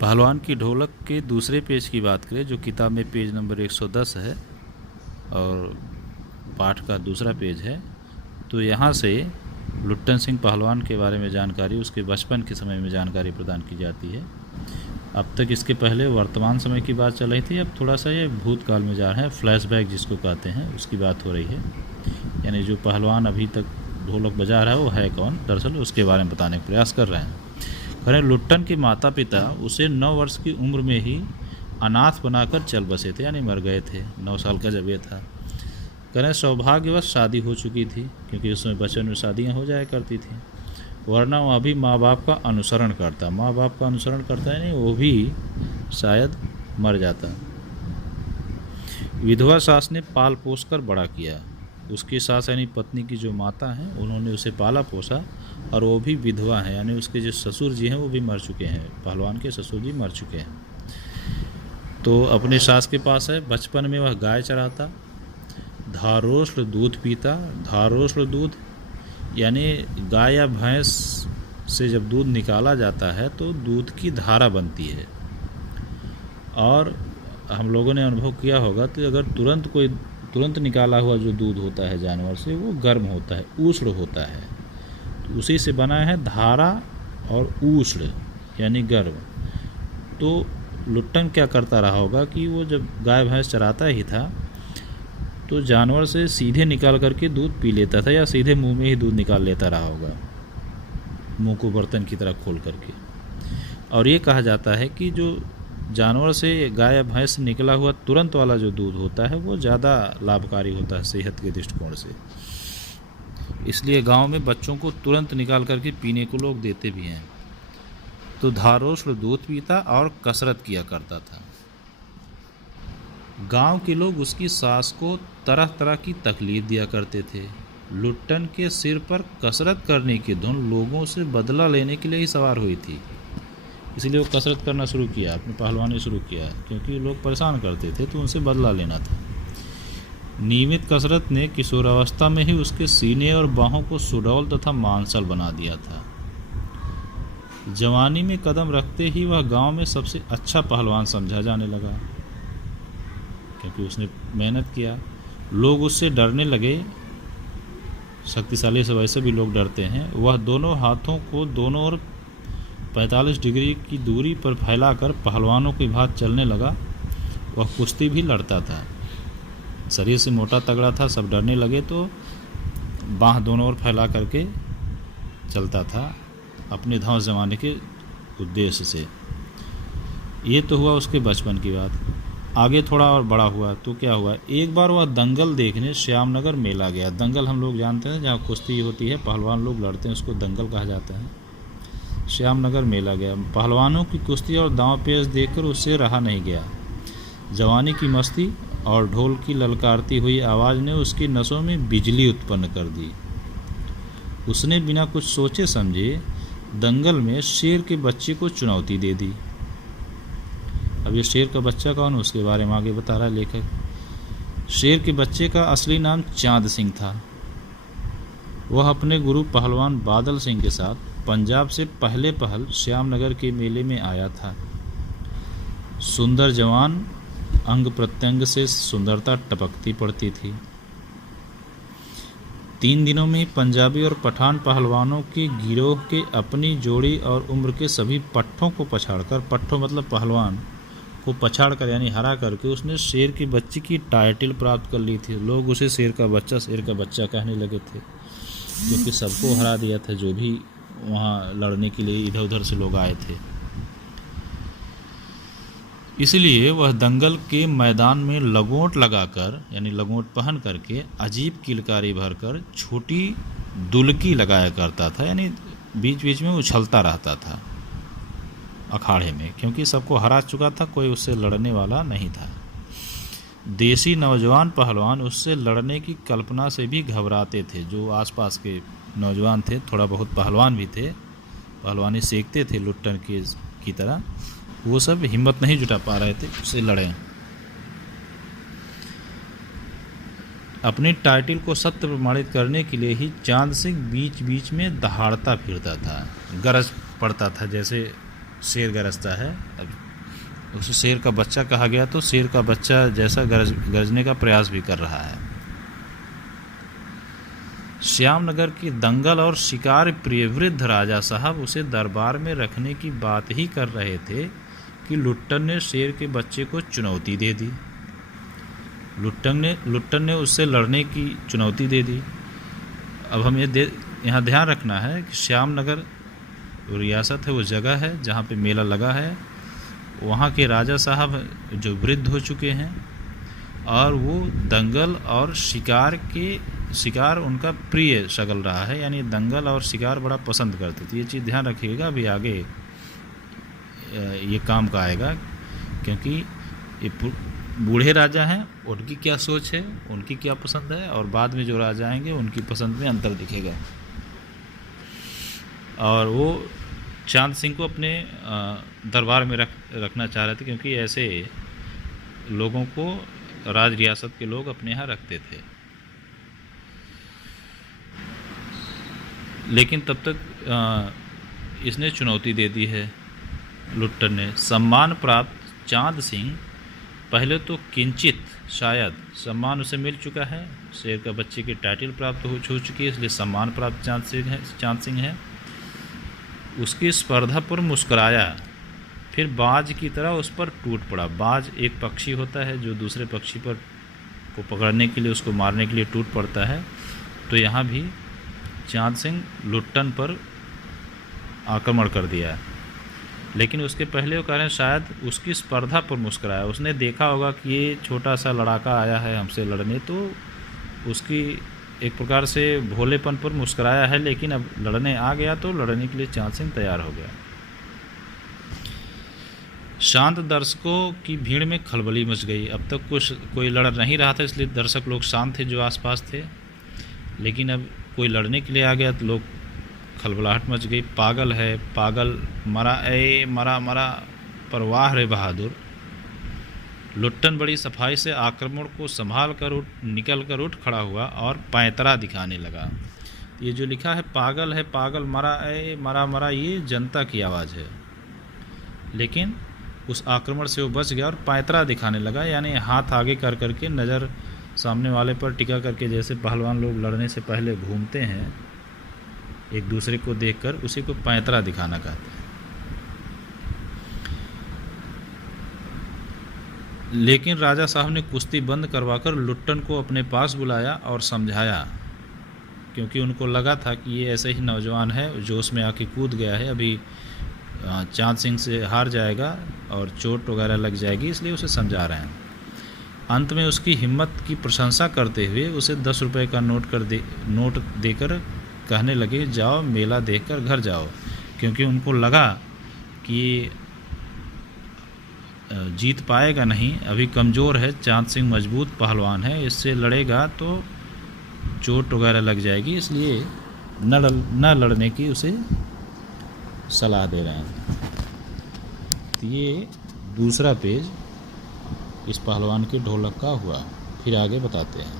पहलवान की ढोलक के दूसरे पेज की बात करें, जो किताब में पेज नंबर 110 है और पाठ का दूसरा पेज है, तो यहाँ से लुट्टन सिंह पहलवान के बारे में जानकारी, उसके बचपन के समय में जानकारी प्रदान की जाती है। अब तक इसके पहले वर्तमान समय की बात चल रही थी, अब थोड़ा सा ये भूतकाल में जा रहे हैं, फ्लैशबैक जिसको कहते हैं उसकी बात हो रही है। यानी जो पहलवान अभी तक ढोलक बजा रहा है वो है कौन, दरअसल उसके बारे में बताने का प्रयास कर रहे हैं। करें लुट्टन के माता पिता उसे 9 वर्ष की उम्र में ही अनाथ बनाकर चल बसे थे, यानी मर गए थे 9 साल का जब ये था। करें सौभाग्यवश शादी हो चुकी थी, क्योंकि उसमें बचपन में शादियाँ हो जाया करती थी, वरना वो अभी माँ बाप का अनुसरण करता, माँ बाप का अनुसरण करता है नहीं, वो भी शायद मर जाता। विधवा सास ने पाल पोस कर बड़ा किया। उसकी सास यानी पत्नी की जो माता हैं उन्होंने उसे पाला पोसा, और वो भी विधवा हैं, यानी उसके जो ससुर जी हैं वो भी मर चुके हैं, पहलवान के ससुर जी मर चुके हैं। तो अपने सास के पास है। बचपन में वह गाय चराता, धारोष्ण दूध पीता। धारोष्ण दूध यानी गाय या भैंस से जब दूध निकाला जाता है तो दूध की धारा बनती है, और हम लोगों ने अनुभव किया होगा तो अगर तुरंत निकाला हुआ जो दूध होता है जानवर से वो गर्म होता है, उष्ण होता है, तो उसी से बना है धारा और उष्ण यानी गर्म। तो लुट्टन क्या करता रहा होगा कि वो जब गाय भैंस चराता ही था तो जानवर से सीधे निकाल करके दूध पी लेता था, या सीधे मुंह में ही दूध निकाल लेता रहा होगा, मुंह को बर्तन की तरह खोल करके। और ये कहा जाता है कि जो जानवर से गाय या भैंस से निकला हुआ तुरंत वाला जो दूध होता है वो ज़्यादा लाभकारी होता है सेहत के दृष्टिकोण से, इसलिए गांव में बच्चों को तुरंत निकाल करके पीने को लोग देते भी हैं। तो धारोष्ण दूध पीता और कसरत किया करता था। गांव के लोग उसकी सास को तरह तरह की तकलीफ दिया करते थे। लुट्टन के सिर पर कसरत करने की धुन लोगों से बदला लेने के लिए ही सवार हुई थी, इसलिए वो कसरत करना शुरू किया, अपनी पहलवानी शुरू किया, क्योंकि लोग परेशान करते थे तो उनसे बदला लेना था। नियमित कसरत ने किशोरावस्था में ही उसके सीने और बाहों को सुडौल तथा मांसल बना दिया था। जवानी में कदम रखते ही वह गांव में सबसे अच्छा पहलवान समझा जाने लगा, क्योंकि उसने मेहनत किया। लोग उससे डरने लगे, शक्तिशाली से वैसे भी लोग डरते हैं। वह दोनों हाथों को दोनों ओर 45 डिग्री की दूरी पर फैलाकर पहलवानों की भांति चलने लगा। वह कुश्ती भी लड़ता था, शरीर से मोटा तगड़ा था, सब डरने लगे तो बाँह दोनों ओर फैला करके चलता था अपने धौंस जमाने के उद्देश्य से। ये तो हुआ उसके बचपन की बात। आगे थोड़ा और बड़ा हुआ तो क्या हुआ, एक बार वह दंगल देखने श्यामनगर मेला गया। दंगल हम लोग जानते हैं जहाँ कुश्ती होती है, पहलवान लोग लड़ते हैं, उसको दंगल कहा जाता है। श्यामनगर मेला गया। पहलवानों की कुश्ती और दांव पेच देखकर उससे रहा नहीं गया। जवानी की मस्ती और ढोल की ललकारती हुई आवाज़ ने उसकी नसों में बिजली उत्पन्न कर दी। उसने बिना कुछ सोचे समझे दंगल में शेर के बच्चे को चुनौती दे दी। अब ये शेर का बच्चा कौन है उसके बारे में आगे बता रहा है लेखक। शेर के बच्चे का असली नाम चांद सिंह था। वह अपने गुरु पहलवान बादल सिंह के साथ पंजाब से पहले पहल श्यामनगर के मेले में आया था। सुंदर जवान, अंग प्रत्यंग से सुंदरता टपकती पड़ती थी। 3 दिनों में पंजाबी और पठान पहलवानों के गिरोह के अपनी जोड़ी और उम्र के सभी पट्ठों को पछाड़कर, पट्ठों मतलब पहलवान को पछाड़कर यानी हरा करके उसने शेर की बच्ची की टाइटल प्राप्त कर ली थी। लोग उसे शेर का बच्चा कहने लगे थे, क्योंकि सबको हरा दिया था जो भी वहाँ लड़ने के लिए इधर उधर से लोग आए थे। इसलिए वह दंगल के मैदान में लगोट लगाकर यानी लगोट पहन करके अजीब किलकारी भरकर छोटी दुलकी लगाया करता था, यानी बीच बीच में उछलता रहता था अखाड़े में, क्योंकि सबको हरा चुका था, कोई उससे लड़ने वाला नहीं था। देसी नौजवान पहलवान उससे लड़ने की कल्पना से भी घबराते थे। जो आसपास के नौजवान थे, थोड़ा बहुत पहलवान भी थे, पहलवानी सीखते थे लुट्टन की तरह, वो सब हिम्मत नहीं जुटा पा रहे थे उससे लड़ें। अपनी टाइटल को सत्य प्रमाणित करने के लिए ही चांद सिंह बीच बीच में दहाड़ता फिरता था, गरज पड़ता था, जैसे शेर गरजता है। अब उसे शेर का बच्चा कहा गया, तो शेर का बच्चा जैसा गरजने का प्रयास भी कर रहा है। श्यामनगर के दंगल और शिकार प्रिय वृद्ध राजा साहब उसे दरबार में रखने की बात ही कर रहे थे कि लुट्टन ने शेर के बच्चे को चुनौती दे दी। लुट्टन ने उससे लड़ने की चुनौती दे दी। अब हमें यहाँ ध्यान रखना है कि श्यामनगर रियासत है, वो जगह है जहाँ पे मेला लगा है। वहाँ के राजा साहब जो वृद्ध हो चुके हैं और वो दंगल और शिकार उनका प्रिय शगल रहा है, यानी दंगल और शिकार बड़ा पसंद करते थे। ये चीज़ ध्यान रखिएगा, अभी आगे ये काम का आएगा, क्योंकि ये बूढ़े राजा हैं, उनकी क्या सोच है, उनकी क्या पसंद है, और बाद में जो राजा आएंगे उनकी पसंद में अंतर दिखेगा। और वो चांद सिंह को अपने दरबार में रखना चाह रहे थे, क्योंकि ऐसे लोगों को राज रियासत के लोग अपने यहाँ रखते थे। लेकिन तब तक इसने चुनौती दे दी है लुट्टन ने। सम्मान प्राप्त चांद सिंह पहले तो किंचित शायद सम्मान उसे मिल चुका है, शेर का बच्चे की टाइटल प्राप्त हो चुकी है, इसलिए सम्मान प्राप्त चांद सिंह है। उसकी स्पर्धा पर मुस्कराया, फिर बाज की तरह उस पर टूट पड़ा। बाज एक पक्षी होता है जो दूसरे पक्षी पर को पकड़ने के लिए, उसको मारने के लिए टूट पड़ता है। तो यहाँ भी चांद सिंह लुट्टन पर आक्रमण कर दिया, लेकिन उसके पहले वो कह रहे हैं शायद उसकी स्पर्धा पर मुस्कराया। उसने देखा होगा कि ये छोटा सा लड़ाका आया है हमसे लड़ने, तो उसकी एक प्रकार से भोलेपन पर मुस्कराया है। लेकिन अब लड़ने आ गया तो लड़ने के लिए चांद सिंह तैयार हो गया। शांत दर्शकों की भीड़ में खलबली मच गई। अब तक कोई लड़ नहीं रहा था, इसलिए दर्शक लोग शांत थे जो आसपास थे। लेकिन अब कोई लड़ने के लिए आ गया तो लोग खलबलाहट मच गई। पागल है, पागल, मरा ए मरा मरा, परवाह रे बहादुर। लुट्टन बड़ी सफाई से आक्रमण को संभाल कर निकल कर उठ खड़ा हुआ और पैंतरा दिखाने लगा। ये जो लिखा है पागल है, पागल, मरा ए मरा मरा, ये जनता की आवाज़ है। लेकिन उस आक्रमण से वो बच गया और पैंतरा दिखाने लगा, यानी हाथ आगे कर करके नज़र सामने वाले पर टिका करके, जैसे पहलवान लोग लड़ने से पहले घूमते हैं एक दूसरे को देखकर, उसी को पैंतरा दिखाना कहते हैं। लेकिन राजा साहब ने कुश्ती बंद करवाकर लुट्टन को अपने पास बुलाया और समझाया, क्योंकि उनको लगा था कि ये ऐसे ही नौजवान है, जोश में आके कूद गया है, अभी चांद सिंह से हार जाएगा और चोट वगैरह लग जाएगी, इसलिए उसे समझा रहे हैं। अंत में उसकी हिम्मत की प्रशंसा करते हुए उसे 10 रुपये का नोट देकर कहने लगे, जाओ मेला देखकर घर जाओ, क्योंकि उनको लगा कि जीत पाएगा नहीं, अभी कमज़ोर है, चांद सिंह मजबूत पहलवान है, इससे लड़ेगा तो चोट वगैरह लग जाएगी, इसलिए न लड़ने की उसे सलाह दे रहे हैं। तो ये दूसरा पेज इस पहलवान के ढोलक का हुआ। फिर आगे बताते हैं।